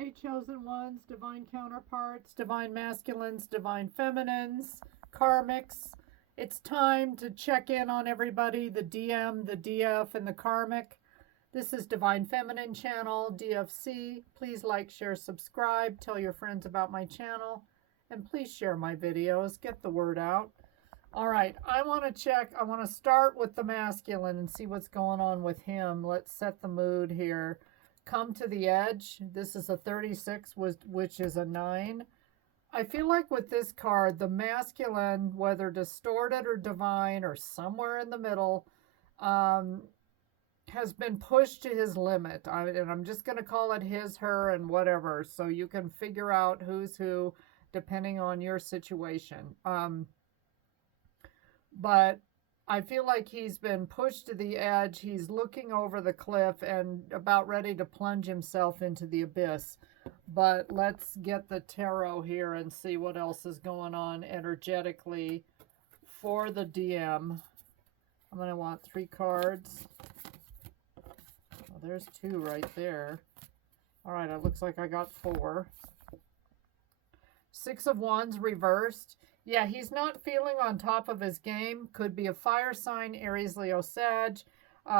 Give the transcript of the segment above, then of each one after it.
Hey, chosen ones, divine counterparts, divine masculines, divine feminines, karmics. It's time to check in on everybody, the DM, the DF, and the karmic. This is Divine Feminine Channel, DFC. Please like, share, subscribe, tell your friends about my channel, and please share my videos. Get the word out. All right, I want to start with the masculine and see what's going on with him. Let's set the mood here. Come to the edge. This is a 36, which is a 9. I feel like with this card, the masculine, whether distorted or divine or somewhere in the middle, has been pushed to his limit. And I'm just going to call it his, her, and whatever, so you can figure out who's who depending on your situation. But I feel like he's been pushed to the edge. He's looking over the cliff and about ready to plunge himself into the abyss. But let's get the tarot here and see what else is going on energetically for the DM. I'm going to want 3 cards. Well, there's 2 right there. All right, it looks like I got 4. 6 of Wands reversed. Yeah, he's not feeling on top of his game. Could be a fire sign, Aries, Leo, Sag.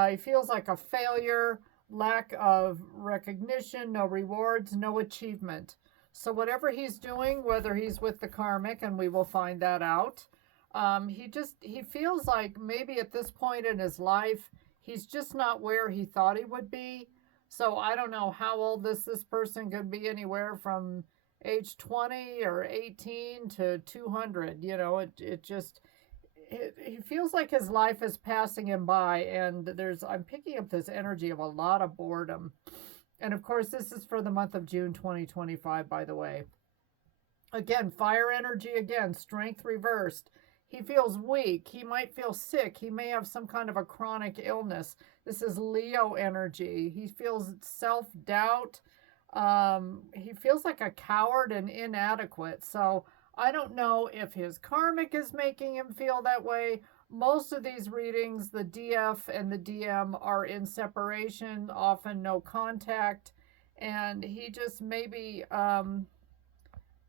He feels like a failure, lack of recognition, no rewards, no achievement. So whatever he's doing, whether he's with the karmic, and we will find that out, he feels like maybe at this point in his life, he's just not where he thought he would be. So I don't know how old this person could be, anywhere from age 20 or 18 to 200. You know, he feels like his life is passing him by, and I'm picking up this energy of a lot of boredom. And of course, this is for the month of June 2025, by the way. Again, fire energy again, strength reversed. He feels weak. He might feel sick. He may have some kind of a chronic illness. This is Leo energy. He feels self-doubt. He feels like a coward and inadequate. So I don't know if his karmic is making him feel that way. Most of these readings, the DF and the DM are in separation, often no contact. And he just maybe,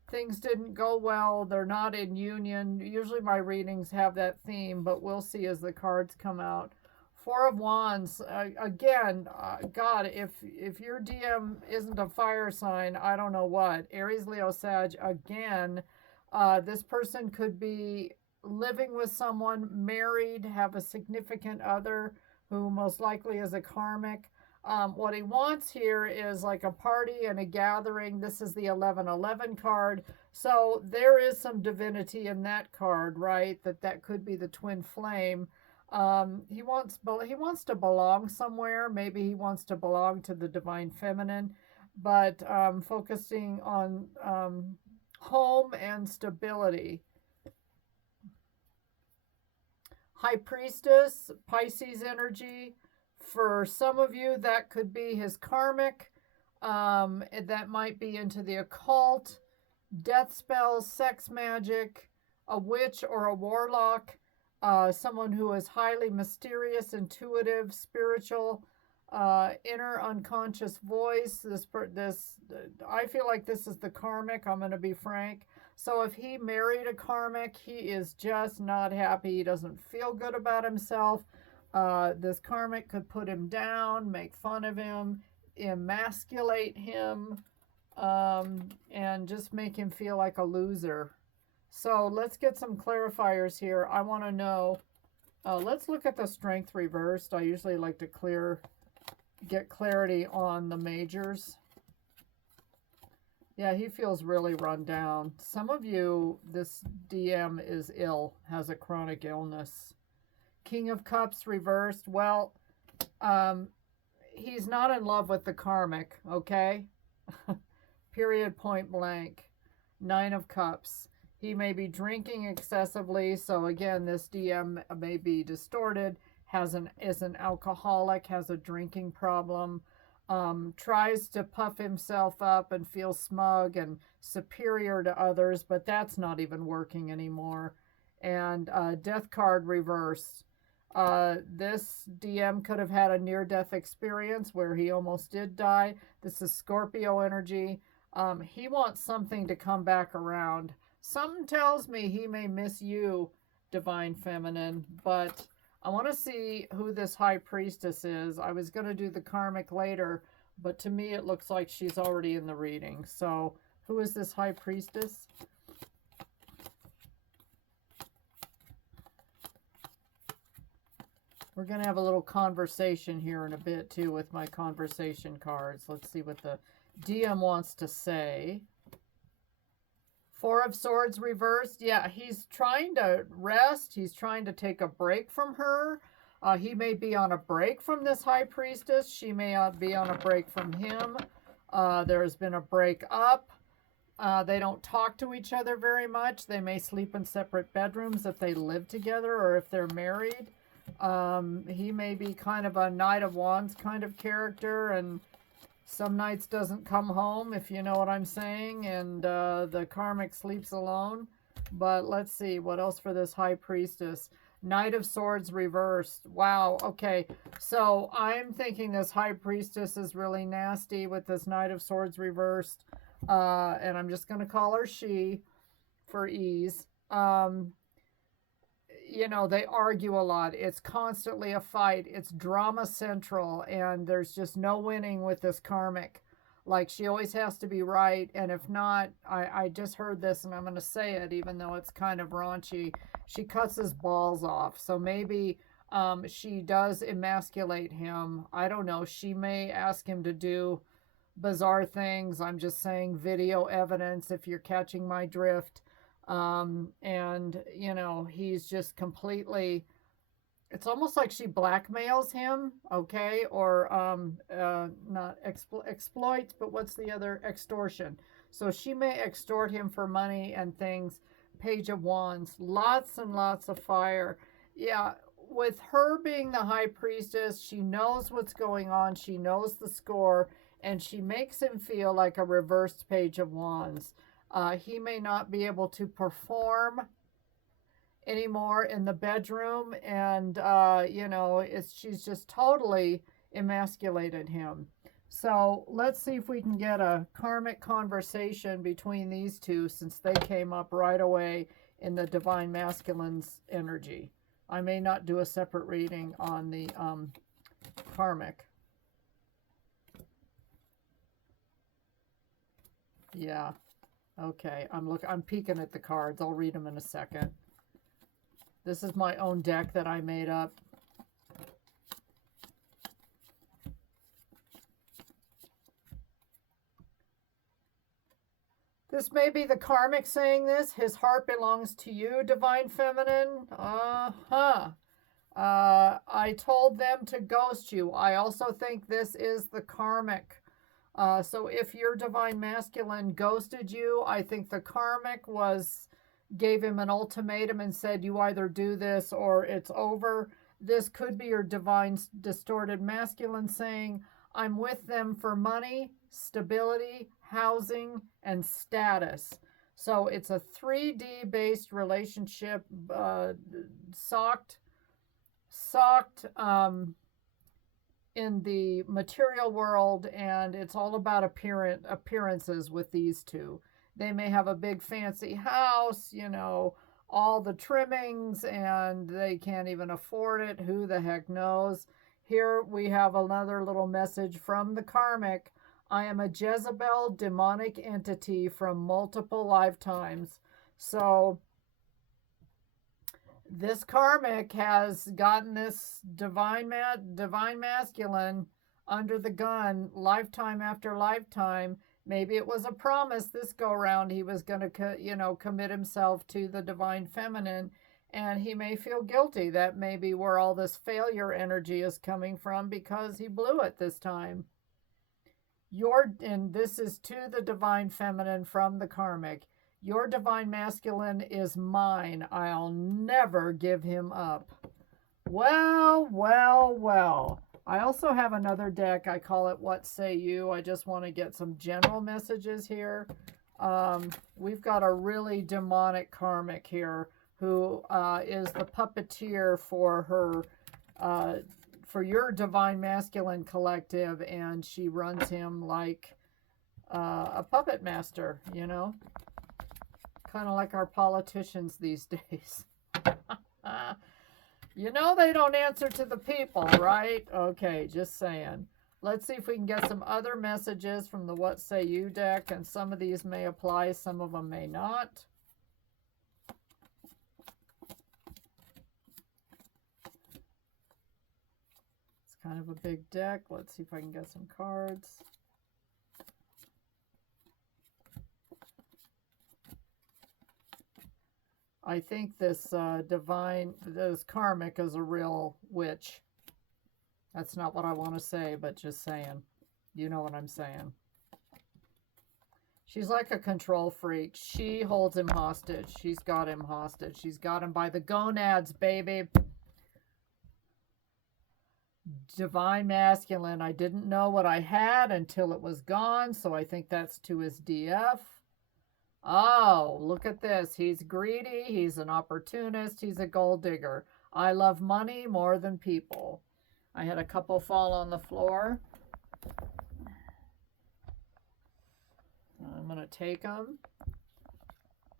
things didn't go well. They're not in union. Usually my readings have that theme, but we'll see as the cards come out. 4 of Wands, again, God, if your DM isn't a fire sign, I don't know what. Aries, Leo, Sag, again, this person could be living with someone, married, have a significant other who most likely is a karmic. What he wants here is like a party and a gathering. This is the 1111 card. So there is some divinity in that card, right? That could be the twin flame. He wants to belong somewhere. Maybe he wants to belong to the divine feminine, but focusing on home and stability. High Priestess, Pisces energy. For some of you, that could be his karmic. That might be into the occult, death spells, sex magic, a witch or a warlock. Someone who is highly mysterious, intuitive, spiritual, inner unconscious voice. I feel like this is the karmic. I'm going to be frank. So if he married a karmic, he is just not happy. He doesn't feel good about himself. This karmic could put him down, make fun of him, emasculate him, and just make him feel like a loser. So let's get some clarifiers here. I want to know, let's look at the strength reversed. I usually like to get clarity on the majors. Yeah, he feels really run down. Some of you, this DM is ill, has a chronic illness. King of Cups reversed. Well, he's not in love with the karmic, okay? Period, point blank. 9 of Cups. He may be drinking excessively, so again, this DM may be distorted, is an alcoholic, has a drinking problem, tries to puff himself up and feel smug and superior to others, but that's not even working anymore. And Death card reversed. This DM could have had a near-death experience where he almost did die. This is Scorpio energy. He wants something to come back around. Something tells me he may miss you, Divine Feminine, but I want to see who this High Priestess is. I was going to do the Karmic later, but to me it looks like she's already in the reading. So, who is this High Priestess? We're going to have a little conversation here in a bit, too, with my conversation cards. Let's see what the DM wants to say. Four of Swords reversed. Yeah, he's trying to rest. He's trying to take a break from her. He may be on a break from this High Priestess. She may be on a break from him. There's been a break up. They don't talk to each other very much. They may sleep in separate bedrooms if they live together or if they're married. He may be kind of a Knight of Wands kind of character, and some nights doesn't come home, if you know what I'm saying, and the Karmic sleeps alone. But let's see, what else for this High Priestess? Knight of Swords reversed. Wow, okay. So I'm thinking this High Priestess is really nasty with this Knight of Swords reversed. And I'm just going to call her she for ease. You know, they argue a lot. It's constantly a fight. It's drama central, and there's just no winning with this Karmic. Like, she always has to be right, and if not, I just heard this, and I'm going to say it, even though it's kind of raunchy. She cuts his balls off, so maybe she does emasculate him. I don't know. She may ask him to do bizarre things. I'm just saying video evidence, if you're catching my drift. And you know, he's just completely, it's almost like she blackmails him, okay, or not exploits, but what's the other? Extortion. So she may extort him for money and things. Page of Wands, lots and lots of fire. Yeah, with her being the High Priestess, she knows what's going on, she knows the score, and she makes him feel like a reversed Page of Wands. He may not be able to perform anymore in the bedroom, and you know, she's just totally emasculated him. So let's see if we can get a Karmic conversation between these two, since they came up right away in the Divine Masculine's energy. I may not do a separate reading on the Karmic. Yeah. Okay, I'm peeking at the cards. I'll read them in a second. This is my own deck that I made up. This may be the Karmic saying this. His heart belongs to you, Divine Feminine. I told them to ghost you. I also think this is the Karmic. So if your Divine Masculine ghosted you, I think the Karmic gave him an ultimatum and said, you either do this or it's over. This could be your Divine Distorted Masculine saying, I'm with them for money, stability, housing, and status. So it's a 3D based relationship, socked in the material world, and it's all about appearances with these two. They may have a big fancy house, you know, all the trimmings, and they can't even afford it. Who the heck knows? Here we have another little message from the Karmic. I am a Jezebel demonic entity from multiple lifetimes. So this Karmic has gotten this divine masculine under the gun lifetime after lifetime. Maybe it was a promise this go around he was going to, you know, commit himself to the Divine Feminine, and he may feel guilty. That may be where all this failure energy is coming from, because he blew it this time. And this is to the Divine Feminine from the Karmic. Your Divine Masculine is mine. I'll never give him up. Well, well, well. I also have another deck. I call it What Say You. I just want to get some general messages here. We've got a really demonic Karmic here who is the puppeteer for her for your Divine Masculine collective, and she runs him like a puppet master, you know, kind of like our politicians these days. You know they don't answer to the people, right? Okay, just saying. Let's see if we can get some other messages from the What Say You deck, and some of these may apply, some of them may not. It's kind of a big deck. Let's see if I can get some cards. I think this this Karmic is a real witch. That's not what I want to say, but just saying. You know what I'm saying. She's like a control freak. She holds him hostage. She's got him hostage. She's got him by the gonads, baby. Divine Masculine. I didn't know what I had until it was gone, so I think that's to his DF. Oh, look at this. He's greedy. He's an opportunist. He's a gold digger. I love money more than people. I had a couple fall on the floor. I'm going to take them.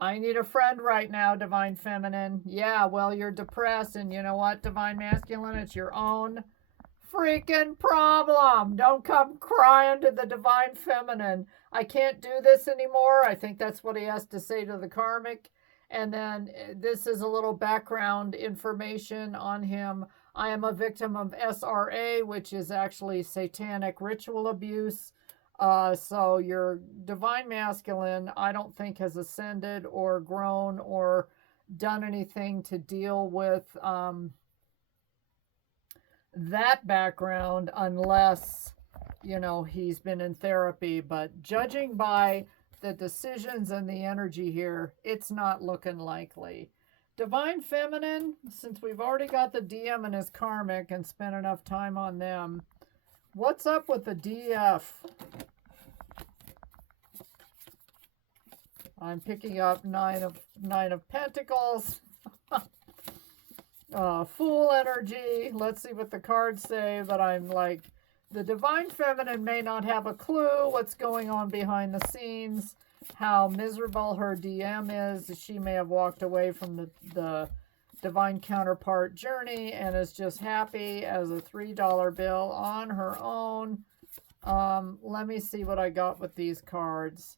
I need a friend right now, Divine Feminine. Yeah, well, you're depressed, and you know what, Divine Masculine? It's your own freaking problem. Don't come crying to the Divine Feminine. I can't do this anymore. I think that's what he has to say to the Karmic. And then this is a little background information on him. I am a victim of SRA, which is actually satanic ritual abuse. So your Divine Masculine, I don't think has ascended or grown or done anything to deal with that background unless, you know, he's been in therapy. But judging by the decisions and the energy here, it's not looking likely. Divine Feminine, since we've already got the DM and his Karmic and spent enough time on them, what's up with the DF? I'm picking up nine of Pentacles. Fool energy. Let's see what the cards say, but I'm like, the Divine Feminine may not have a clue what's going on behind the scenes, how miserable her DM is. She may have walked away from the Divine Counterpart journey and is just happy as a $3 bill on her own. Let me see what I got with these cards.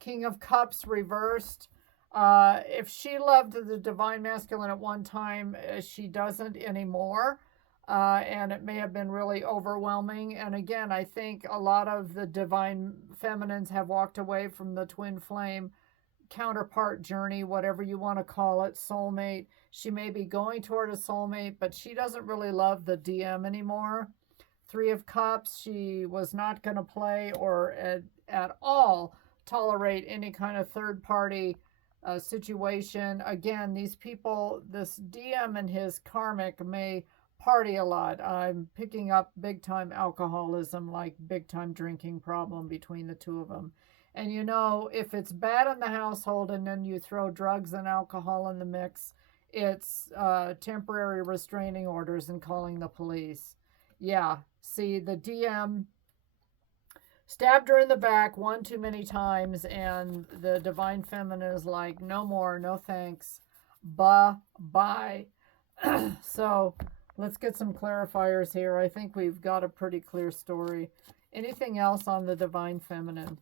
King of Cups reversed. If she loved the Divine Masculine at one time, she doesn't anymore. And it may have been really overwhelming. And again, I think a lot of the Divine Feminines have walked away from the Twin Flame counterpart journey, whatever you want to call it, soulmate. She may be going toward a soulmate, but she doesn't really love the DM anymore. Three of Cups, she was not going to play or at all tolerate any kind of third-party situation. Again, these people, this DM and his Karmic may party a lot. I'm picking up big-time alcoholism, like big-time drinking problem between the two of them. And you know, if it's bad in the household and then you throw drugs and alcohol in the mix, it's temporary restraining orders and calling the police. Yeah, see, the DM stabbed her in the back one too many times, and the Divine Feminine is like, no more, no thanks, bye. So let's get some clarifiers here. I think we've got a pretty clear story. Anything else on the Divine Feminine?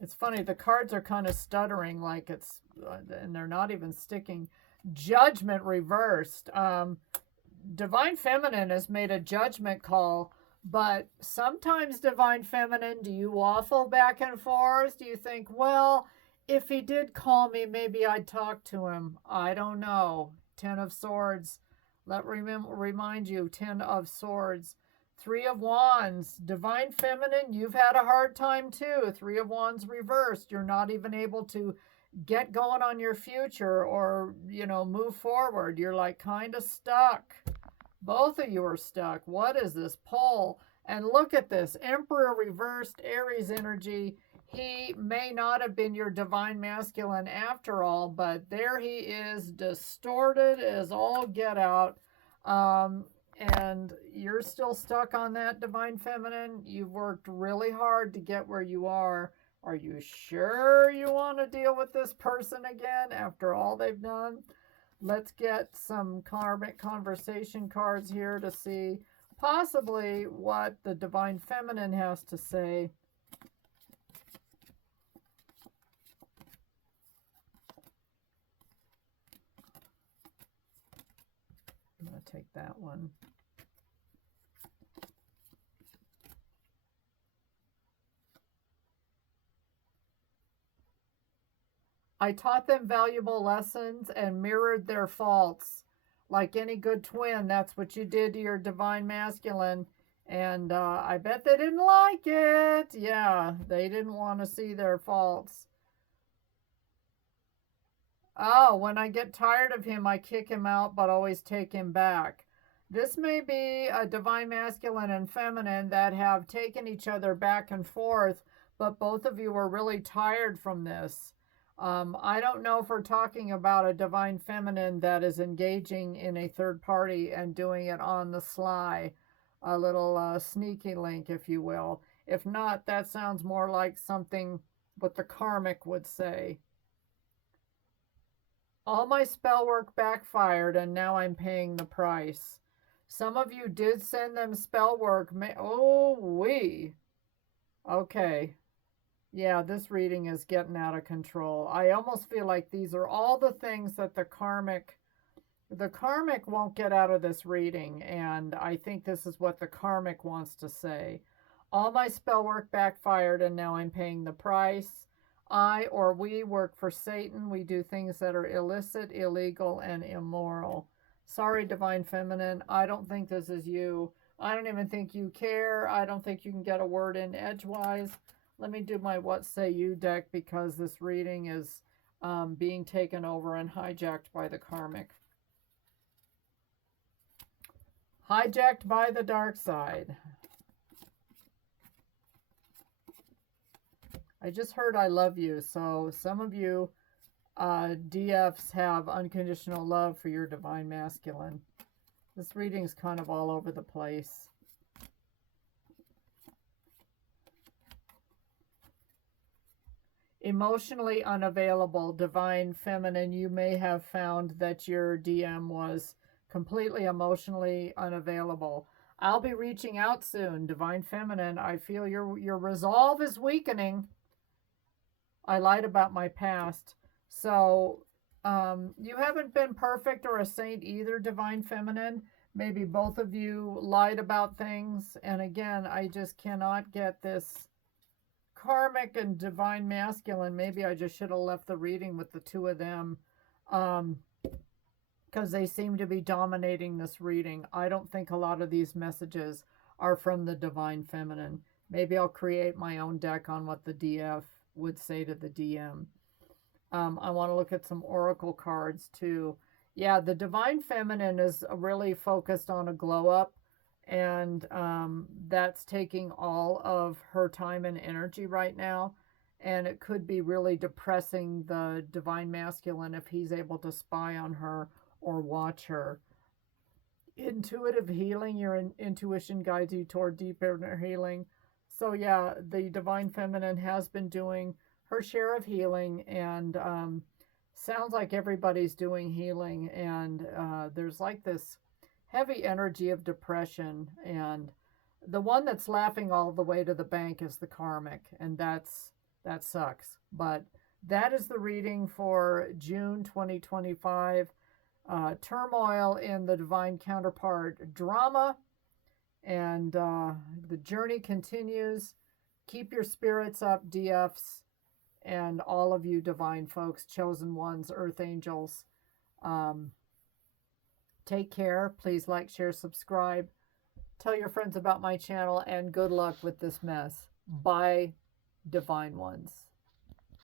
It's funny, the cards are kind of stuttering, like it's, and they're not even sticking. Judgment reversed. Divine Feminine has made a judgment call, but sometimes, Divine Feminine, do you waffle back and forth? Do you think, well, if he did call me, maybe I'd talk to him? I don't know. Ten of Swords. Remind you, Ten of Swords. Three of Wands. Divine Feminine, you've had a hard time too. Three of Wands reversed. You're not even able to get going on your future or, you know, move forward. You're like kind of stuck. Both of you are stuck. What is this pull? And look at this. Emperor reversed, Aries energy. He may not have been your divine masculine after all, but there he is, distorted as all get out. And you're still stuck on that divine feminine. You've worked really hard to get where you are. Are you sure you want to deal with this person again after all they've done? Let's get some karmic conversation cards here to see possibly what the divine feminine has to say. I'm going to take that one. I taught them valuable lessons and mirrored their faults. Like any good twin, that's what you did to your divine masculine. And I bet they didn't like it. Yeah, they didn't want to see their faults. Oh, when I get tired of him, I kick him out, but always take him back. This may be a divine masculine and feminine that have taken each other back and forth, but both of you are really tired from this. I don't know if we're talking about a divine feminine that is engaging in a third party and doing it on the sly, a little sneaky link, if you will. If not, that sounds more like something what the karmic would say. All my spell work backfired, and now I'm paying the price. Some of you did send them spell work. Okay. Yeah, this reading is getting out of control. I almost feel like these are all the things that the karmic won't get out of this reading, and I think this is what the karmic wants to say. All my spell work backfired, and now I'm paying the price. I or we work for Satan. We do things that are illicit, illegal, and immoral. Sorry, divine feminine. I don't think this is you. I don't even think you care. I don't think you can get a word in edgewise. Let me do my What Say You deck because this reading is being taken over and hijacked by the karmic. Hijacked by the dark side. I just heard I love you. So some of you DFs have unconditional love for your divine masculine. This reading's kind of all over the place. Emotionally unavailable, divine feminine. You may have found that your DM was completely emotionally unavailable. I'll be reaching out soon, divine feminine. I feel your resolve is weakening. I lied about my past. So you haven't been perfect or a saint either, divine feminine. Maybe both of you lied about things. And again, I just cannot get this karmic and divine masculine. Maybe I just should have left the reading with the two of them because they seem to be dominating this reading. I don't think a lot of these messages are from the divine feminine. Maybe I'll create my own deck on what the DF would say to the DM. I want to look at some oracle cards too. Yeah, the divine feminine is really focused on a glow up, and that's taking all of her time and energy right now, and it could be really depressing the divine masculine if he's able to spy on her or watch her. Intuitive healing, your intuition guides you toward deep inner healing. So yeah, the divine feminine has been doing her share of healing, and sounds like everybody's doing healing, and there's like this heavy energy of depression, and the one that's laughing all the way to the bank is the karmic, and that sucks. But that is the reading for June 2025. Turmoil in the divine counterpart drama, and the journey continues. Keep your spirits up, DFs, and all of you divine folks, chosen ones, earth angels. Take care. Please like, share, subscribe. Tell your friends about my channel, and good luck with this mess. Bye, divine ones.